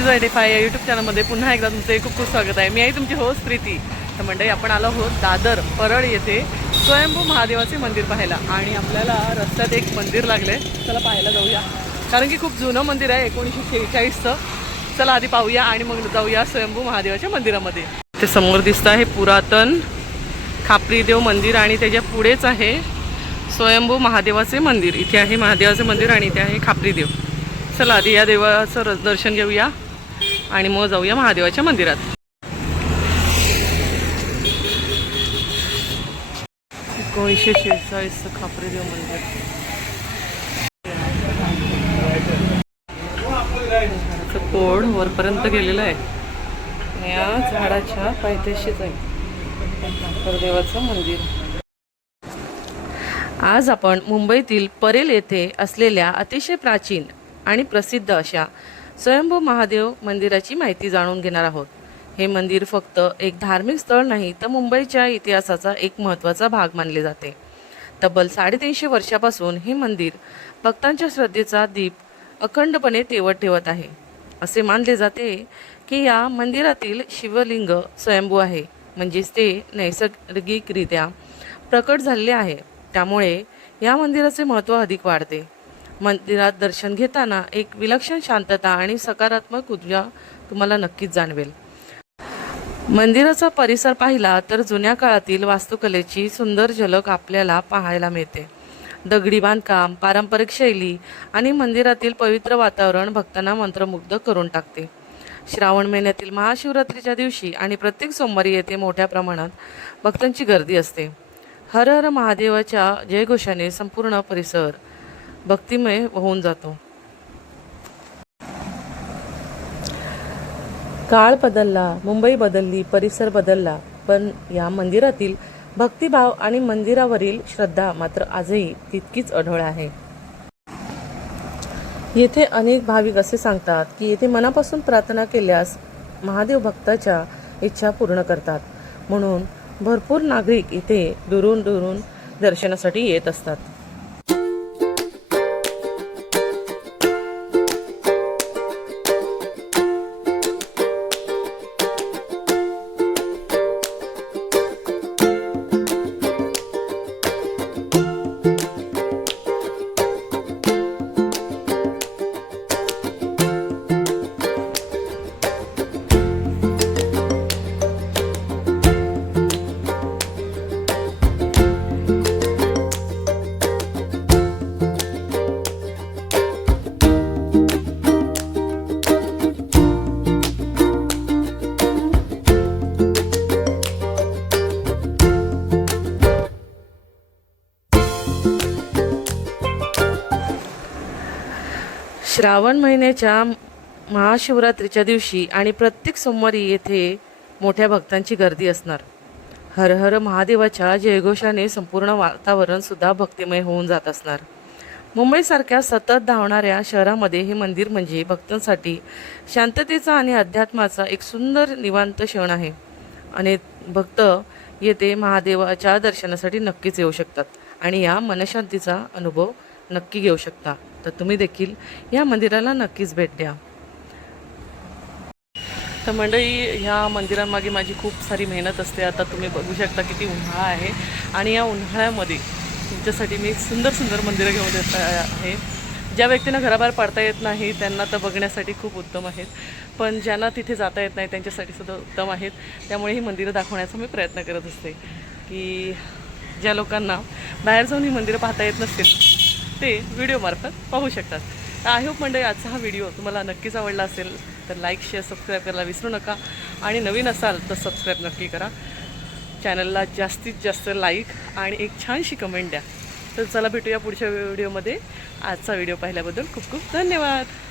प्रीती जॉयडेफाय या यूट्यूब चॅनलमध्ये पुन्हा एकदा तुमचे खूप खूप स्वागत आहे। मी आहे तुमची होस्ट प्रीती। तर मंडळी आपण आलो आहोत दादर परळ येथे स्वयंभू महादेवाचे मंदिर पाहायला आणि आपल्याला रस्त्यात एक मंदिर लागले, चला पाहायला जाऊया। कारण की खूप जुनं मंदिर आहे 1946चं। चला आधी पाहूया आणि मग जाऊया स्वयंभू महादेवाच्या मंदिरामध्ये। ते समोर दिसतं आहे पुरातन खापरी देव मंदिर आणि त्याच्या पुढेच आहे स्वयंभू महादेवाचे मंदिर। इथे आहे महादेवाचे मंदिर आणि इथे आहे खापरी देव। चला आधी या देवाचं दर्शन घेऊया आणि मग जाऊया महादेवाच्या मंदिरात। 1946 खापरी देव मंदिर। कोड वरपर्यंत गेलेलं आहे। या झाडाच्या पायथ्याशीच आहे खापरी देवाचं मंदिर। आज आपण मुंबईतील परेल येथे असलेल्या अतिशय प्राचीन आणि प्रसिद्ध अशा स्वयंभू महादेव मंदिराची माहिती जाणून घेणार आहोत। हे मंदिर फक्त एक धार्मिक स्थळ नाही तर मुंबईच्या इतिहासाचा एक महत्त्वाचा भाग मानले जाते। तब्बल 350 वर्षापासून हे मंदिर भक्तांच्या श्रद्धेचा दीप अखंडपणे तेवत ठेवत आहे। असे मानले जाते की या मंदिरातील शिवलिंग स्वयंभू आहे, म्हणजेच ते नैसर्गिकरित्या प्रकट झालेले आहे। त्यामुळे या मंदिराचे महत्त्व अधिक वाढते। मंदिरात दर्शन घेताना एक विलक्षण शांतता आणि सकारात्मक ऊर्जा तुम्हाला नक्कीच जाणवेल। मंदिराचा परिसर पाहिला तर जुन्या काळातील वास्तुकलेची सुंदर झलक आपल्याला पाहायला मिळते। दगडी बांधकाम, पारंपरिक शैली आणि मंदिरातील पवित्र वातावरण भक्तांना मंत्रमुग्ध करून टाकते। श्रावण महिन्यातील महाशिवरात्रीच्या दिवशी आणि प्रत्येक सोमवारी येथे मोठ्या प्रमाणात भक्तांची गर्दी असते। हर हर महादेवाच्या जयघोषाने संपूर्ण परिसर भक्तिमय होऊन जातो। काळ बदलला, मुंबई बदलली, परिसर बदलला, पण या मंदिरातील भक्तिभाव आणि मंदिरावरील श्रद्धा मात्र आजही तितकीच अढळ आहे। येथे अनेक भाविक असे सांगतात की येथे मनापासून प्रार्थना केल्यास महादेव भक्ताच्या इच्छा पूर्ण करतात, म्हणून भरपूर नागरिक इथे दुरून दुरून दर्शनासाठी येत असतात। श्रावण महिन्याच्या महाशिवरात्रीच्या दिवशी आणि प्रत्येक सोमवारी येथे मोठ्या भक्तांची गर्दी असणार। हर हर महादेवाच्या जयघोषाने संपूर्ण वातावरण सुद्धा भक्तिमय होऊन जात असणार। मुंबईसारख्या सतत धावणाऱ्या शहरामध्ये हे मंदिर म्हणजे भक्तांसाठी शांततेचा आणि अध्यात्माचा एक सुंदर निवांत क्षण आहे। अनेक भक्त येथे महादेवाच्या दर्शनासाठी नक्कीच येऊ शकतात आणि या मनशांतीचा अनुभव नक्की घेऊ शकता। तर तुम्ही देखील या मंदिराला नक्कीच भेट द्या। तर मंडळी, ह्या मंदिरांमागे माझी खूप सारी मेहनत असते। आता तुम्ही बघू शकता किती उन्हाळा आहे आणि या उन्हाळ्यामध्ये तुमच्यासाठी मी सुंदर सुंदर मंदिरं घेऊन येत आहे। ज्या व्यक्तींना घराबाहेर पडता येत नाही त्यांना तर बघण्यासाठी खूप उत्तम आहेत, पण ज्यांना तिथे जाता येत नाही त्यांच्यासाठी सुद्धा उत्तम आहेत। त्यामुळे ही मंदिरं दाखवण्याचा मी प्रयत्न करत असते की ज्या लोकांना बाहेर जाऊन ही मंदिरं पाहता येत नसतील ते व्हिडिओमार्फत पाहू शकतात। आय होप मंडळी आजचा हा व्हिडिओ तुम्हाला नक्कीच आवडला असेल तर लाईक, शेअर, सबस्क्राईब करायला विसरू नका आणि नवीन असाल तर सबस्क्राईब नक्की करा। चॅनलला जास्तीत जास्त लाईक आणि एक छानशी कमेंट द्या। तर चला भेटूया पुढच्या व्हिडिओमध्ये। आजचा व्हिडिओ पाहिल्याबद्दल खूप खूप धन्यवाद।